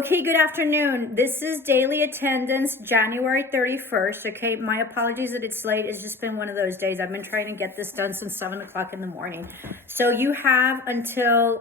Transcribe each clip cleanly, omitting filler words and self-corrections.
Okay, good afternoon. This is daily attendance, January 31st. Okay, my apologies that it's late. It's just been one of those days. I've been trying to get this done since 7 o'clock in the morning. So you have until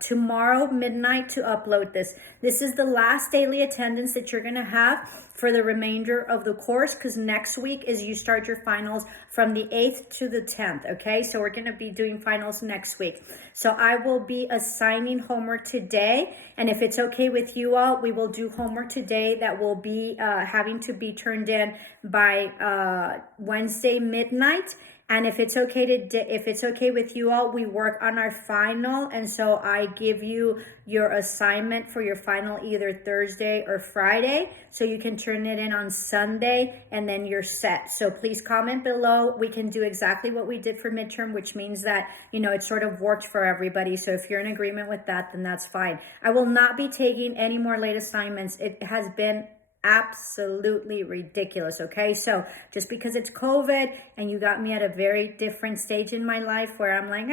tomorrow midnight to upload this. This is the last daily attendance that you're going to have for the remainder of the course, because next week is you start your finals from the 8th to the 10th. Okay, so we're going to be doing finals next week. So I will be assigning homework today, and if it's okay with you all, we will do homework today that will be having to be turned in by Wednesday midnight. And if it's okay with you all, we work on our final, and so I give you your assignment for your final either Thursday or Friday, so you can turn it in on Sunday, and then you're set. So please comment below. We can do exactly what we did for midterm, which means that, you know, it sort of worked for everybody. So if you're in agreement with that, then that's fine. I will not be taking any more late assignments. It has been absolutely ridiculous. Okay, so just because it's COVID and you got me at a very different stage in my life where I'm like,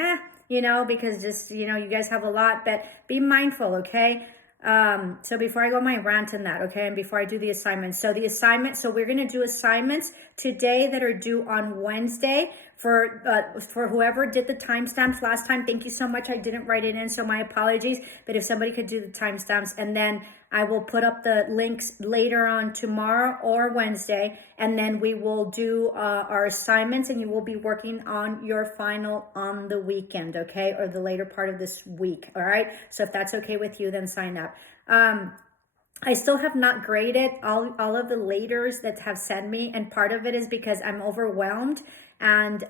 you know, because just, you know, you guys have a lot, but be mindful. Okay, so before I go my rant in that, okay, and before I do the assignments, so we're going to do assignments today that are due on Wednesday for whoever did the timestamps last time. Thank you so much. I didn't write it in, so my apologies, but if somebody could do the timestamps, and then I will put up the links later on tomorrow or Wednesday, and then we will do our assignments, and you will be working on your final on the weekend, okay, or the later part of this week. All right, so if that's okay with you, then sign up. I still have not graded all of the laters that have sent me, and part of it is because I'm overwhelmed, and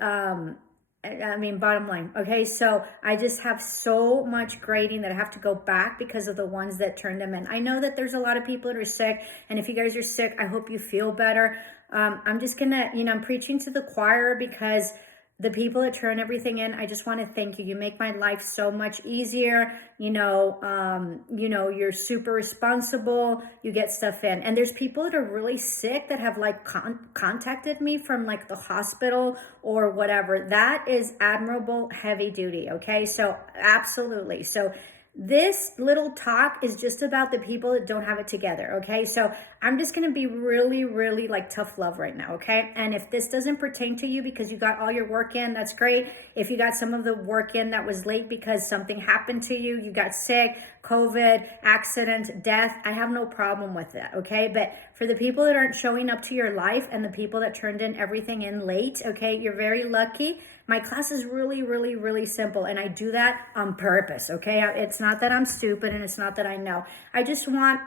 I mean, bottom line, okay? So I just have so much grading that I have to go back because of the ones that turned them in. I know that there's a lot of people that are sick, and if you guys are sick, I hope you feel better. I'm just gonna, you know, I'm preaching to the choir because the people that turn everything in, I just want to thank you. You make my life so much easier. You know, you're super responsible. You get stuff in. And there's people that are really sick that have like contacted me from like the hospital or whatever. That is admirable, heavy duty. Okay. So absolutely. So this little talk is just about the people that don't have it together, okay? So I'm just going to be really, really like tough love right now, okay? And if this doesn't pertain to you because you got all your work in, that's great. If you got some of the work in that was late because something happened to you, you got sick, COVID, accident, death, I have no problem with that, okay? But for the people that aren't showing up to your life and the people that turned in everything in late, okay, you're very lucky. My class is really, really, really simple, and I do that on purpose, okay? It's not that I'm stupid, and it's not that I know. I just want,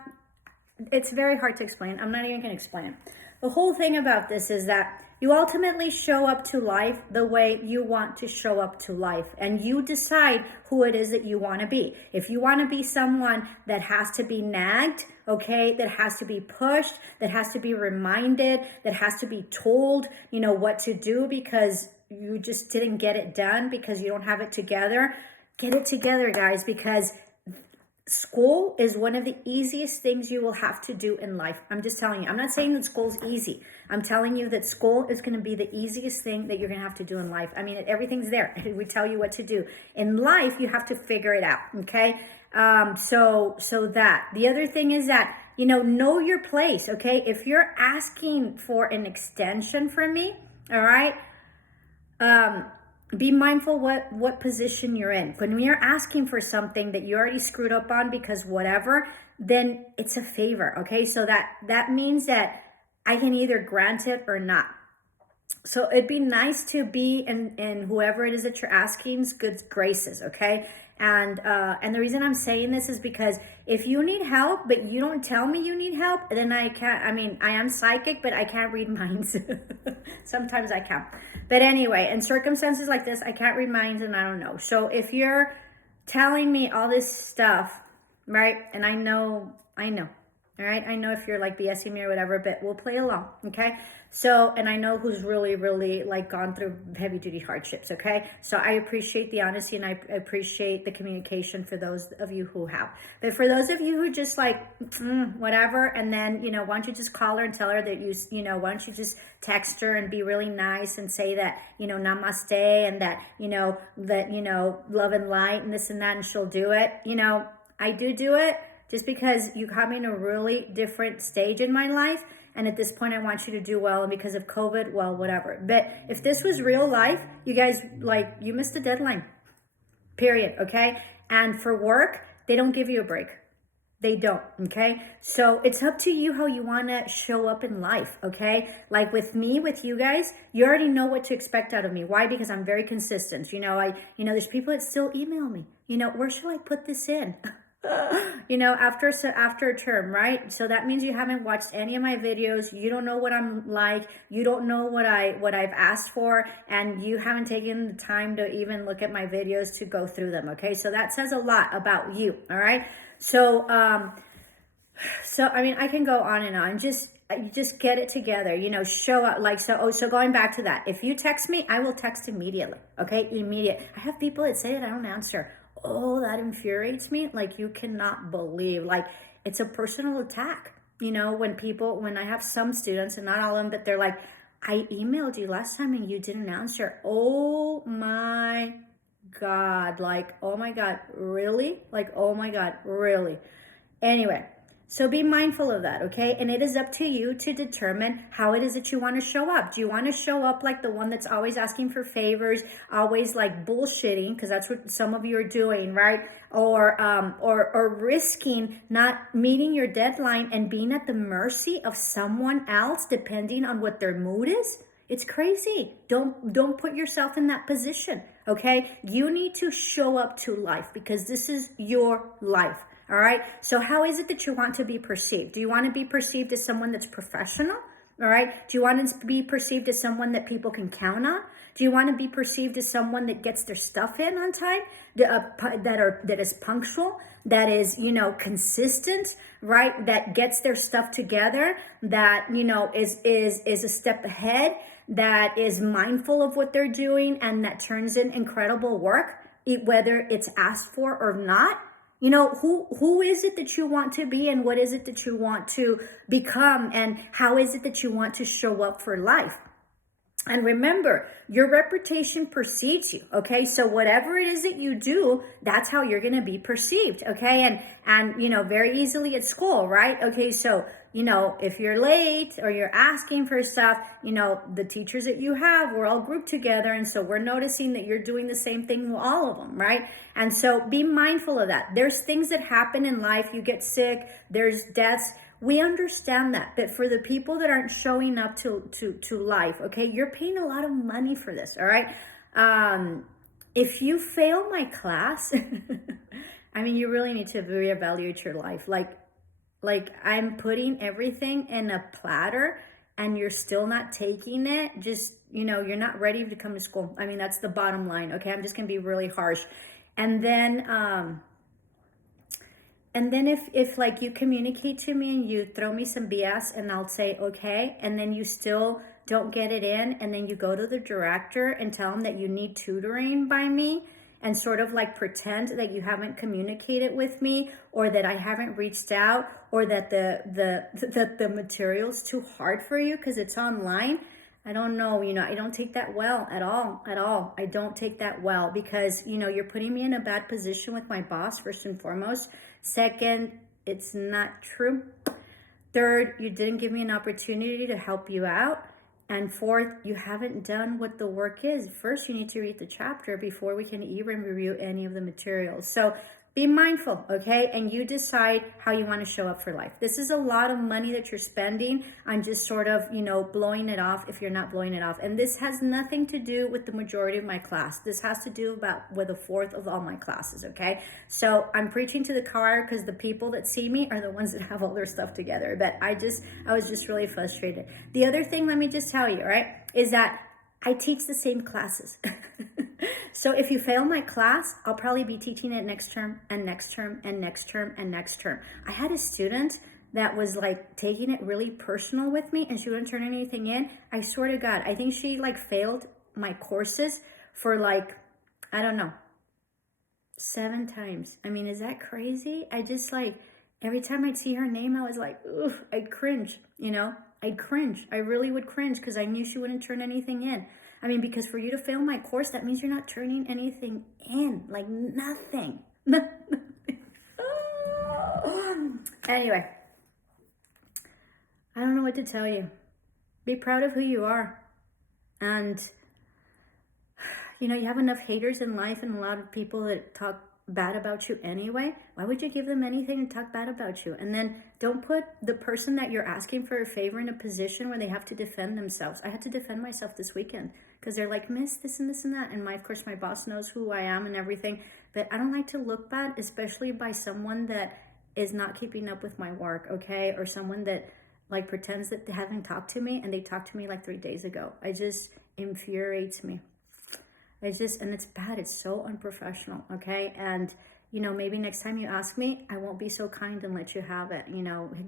it's very hard to explain. I'm not even going to explain it. The whole thing about this is that you ultimately show up to life the way you want to show up to life, and you decide who it is that you want to be. If you want to be someone that has to be nagged, okay, that has to be pushed, that has to be reminded, that has to be told, you know, what to do because you just didn't get it done because you don't have it together, get it together, guys, because school is one of the easiest things you will have to do in life. I'm just telling you. I'm not saying that school's easy. I'm telling you that school is going to be the easiest thing that you're going to have to do in life. I mean, everything's there. We tell you what to do. In life, you have to figure it out, okay? So that. The other thing is that, you know your place, okay? If you're asking for an extension from me, all right, be mindful what position you're in. When you're asking for something that you already screwed up on because whatever, then it's a favor, okay? So that means that I can either grant it or not. So it'd be nice to be in whoever it is that you're asking's good graces, okay? And the reason I'm saying this is because if you need help, but you don't tell me you need help, then I can't, I mean, I am psychic, but I can't read minds. Sometimes I can. But anyway, in circumstances like this, I can't read minds and I don't know. So if you're telling me all this stuff, right, and I know, all right, I know if you're like BSing me or whatever, but we'll play along, okay? So, and I know who's really, really like gone through heavy duty hardships, okay? So I appreciate the honesty and I appreciate the communication for those of you who have. But for those of you who just like, whatever, and then, you know, why don't you just call her and tell her that you know, why don't you just text her and be really nice and say that, you know, namaste and that, you know, love and light and this and that, and she'll do it. You know, I do it. just because you come in a really different stage in my life. And at this point, I want you to do well. And because of COVID, well, whatever. But if this was real life, you guys, like, you missed a deadline, period, okay? And for work, they don't give you a break. They don't, okay? So it's up to you how you want to show up in life, okay? Like with me, with you guys, you already know what to expect out of me. Why? Because I'm very consistent. There's people that still email me. Where should I put this in? After a term, right? So that means you haven't watched any of my videos. You don't know what I'm like. You don't know what I've asked for, and you haven't taken the time to even look at my videos to go through them. Okay, so that says a lot about you. All right. So I can go on and on. Just get it together. Show up. So going back to that, if you text me, I will text immediately. Okay, immediate. I have people that say that I don't answer. Oh, that infuriates me. Like, you cannot believe, like, it's a personal attack. When I have some students, and not all of them, but they're like, I emailed you last time and you didn't answer. Oh my God. Like, oh my God, really? Like, oh my God, really? Anyway, so be mindful of that, okay? And it is up to you to determine how it is that you want to show up. Do you want to show up like the one that's always asking for favors, always like bullshitting, because that's what some of you are doing, right? Or risking not meeting your deadline and being at the mercy of someone else depending on what their mood is? It's crazy. Don't put yourself in that position, okay? You need to show up to life because this is your life. All right. So how is it that you want to be perceived? Do you want to be perceived as someone that's professional? All right. Do you want to be perceived as someone that people can count on? Do you want to be perceived as someone that gets their stuff in on time, that is punctual, that is, consistent, right? That gets their stuff together, that, is a step ahead, that is mindful of what they're doing, and that turns in incredible work, whether it's asked for or not? Who is it that you want to be, and what is it that you want to become, and how is it that you want to show up for life? And remember, your reputation precedes you, okay? So whatever it is that you do, that's how you're going to be perceived, okay? And very easily at school, right? Okay, so, if you're late or you're asking for stuff, the teachers that you have, we're all grouped together, and so we're noticing that you're doing the same thing with all of them, right? And so be mindful of that. There's things that happen in life. You get sick, there's deaths. We understand that, but for the people that aren't showing up to life, okay, you're paying a lot of money for this, all right? If you fail my class, you really need to reevaluate your life. Like I'm putting everything in a platter and you're still not taking it. Just, you're not ready to come to school. That's the bottom line, okay? I'm just going to be really harsh. And then if like you communicate to me and you throw me some BS and I'll say, okay, and then you still don't get it in, and then you go to the director and tell them that you need tutoring by me and sort of like pretend that you haven't communicated with me, or that I haven't reached out, or that the material's too hard for you because it's online. I don't know, I don't take that well at all. I don't take that well because, you're putting me in a bad position with my boss, first and foremost. Second, it's not true. Third, you didn't give me an opportunity to help you out. And fourth, you haven't done what the work is. First, you need to read the chapter before we can even review any of the materials. So be mindful, okay? And you decide how you want to show up for life. This is a lot of money that you're spending on just sort of, blowing it off if you're not blowing it off. And this has nothing to do with the majority of my class. This has to do with a fourth of all my classes, okay? So I'm preaching to the choir because the people that see me are the ones that have all their stuff together. But I was just really frustrated. The other thing, let me just tell you, right, is that I teach the same classes. So if you fail my class, I'll probably be teaching it next term and next term and next term and next term. I had a student that was like taking it really personal with me and she wouldn't turn anything in. I swear to God, I think she like failed my courses for like, I don't know, 7 times. Is that crazy? I just like, every time I'd see her name, I was like, ooh, I'd cringe, I'd cringe. I really would cringe because I knew she wouldn't turn anything in. Because for you to fail my course, that means you're not turning anything in, like nothing. Anyway, I don't know what to tell you. Be proud of who you are. And, you have enough haters in life and a lot of people that talk bad about you anyway. Why would you give them anything to talk bad about you? And then don't put the person that you're asking for a favor in a position where they have to defend themselves. I had to defend myself this weekend because they're like, Miss this and this and that. And of course, my boss knows who I am and everything. But I don't like to look bad, especially by someone that is not keeping up with my work, okay? Or someone that like pretends that they haven't talked to me and they talked to me like 3 days ago. It just infuriates me. And it's bad. It's so unprofessional, okay? And, maybe next time you ask me, I won't be so kind and let you have it,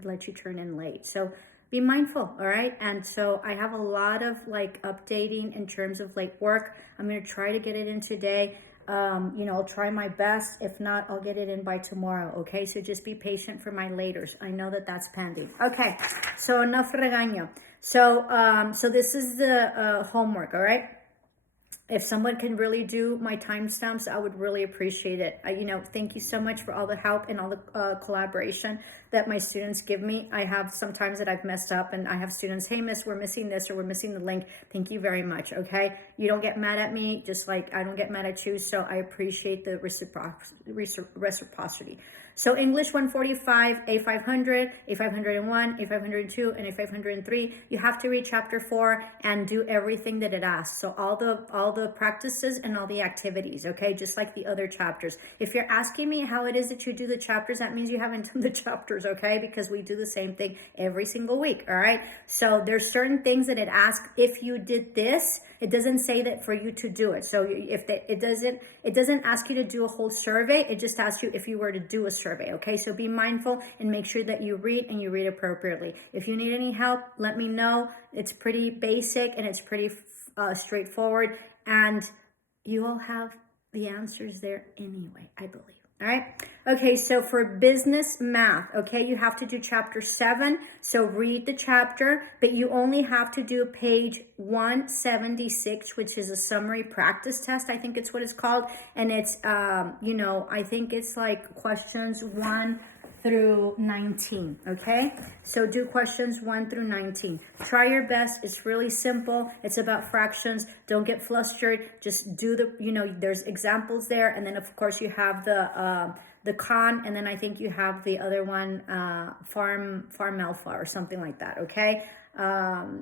let you turn in late. So be mindful, all right? And so I have a lot of like updating in terms of like work. I'm going to try to get it in today. I'll try my best. If not, I'll get it in by tomorrow, okay? So just be patient for my laters. I know that that's pending. Okay, so enough regaño. So this is the homework, all right? If someone can really do my timestamps, I would really appreciate it. Thank you so much for all the help and all the collaboration that my students give me. I have sometimes that I've messed up and I have students, hey, miss, we're missing this or we're missing the link. Thank you very much, okay? You don't get mad at me, just like I don't get mad at you, so I appreciate the reciprocity. So English 145, A500, A501, A502, and A503. You have to read chapter 4 and do everything that it asks. So all the practices and all the activities, okay? Just like the other chapters. If you're asking me how it is that you do the chapters, that means you haven't done the chapters, okay? Because we do the same thing every single week, all right? So there's certain things that it asks. If you did this, it doesn't say that for you to do it. So it doesn't ask you to do a whole survey. It just asks you if you were to do a survey, okay? So be mindful and make sure that you read and you read appropriately. If you need any help, let me know. It's pretty basic and it's pretty straightforward, and you all have the answers there anyway, I believe. All right. Okay. So for business math, okay, you have to do chapter 7. So read the chapter, but you only have to do page 176, which is a summary practice test. I think it's what it's called. And it's, I think it's like questions 1 through 19, okay? So do questions 1 through 19. Try your best. It's really simple. It's about fractions. Don't get flustered. Just do there's examples there. And then, of course, you have the con, and then I think you have the other one, farm alpha or something like that, okay?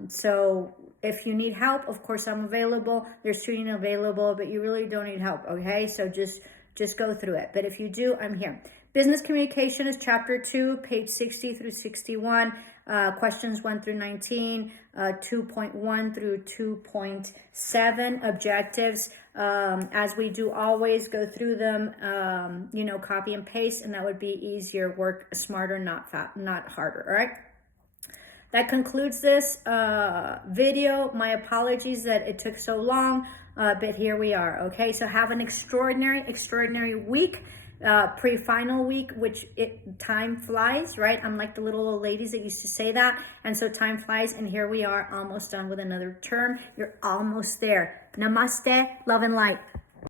So if you need help, of course, I'm available. There's tutoring available, but you really don't need help, okay? So just go through it. But if you do, I'm here. Business communication is chapter 2, page 60 through 61, questions 1 through 19, 2.1 through 2.7, objectives. As we do always, go through them, copy and paste, and that would be easier. Work smarter, not harder, all right? That concludes this video. My apologies that it took so long, but here we are, okay? So have an extraordinary week. Pre-final week, which time flies, right? I'm like the little old ladies that used to say that, and so time flies, and here we are, almost done with another term. You're almost there. Namaste, love and light.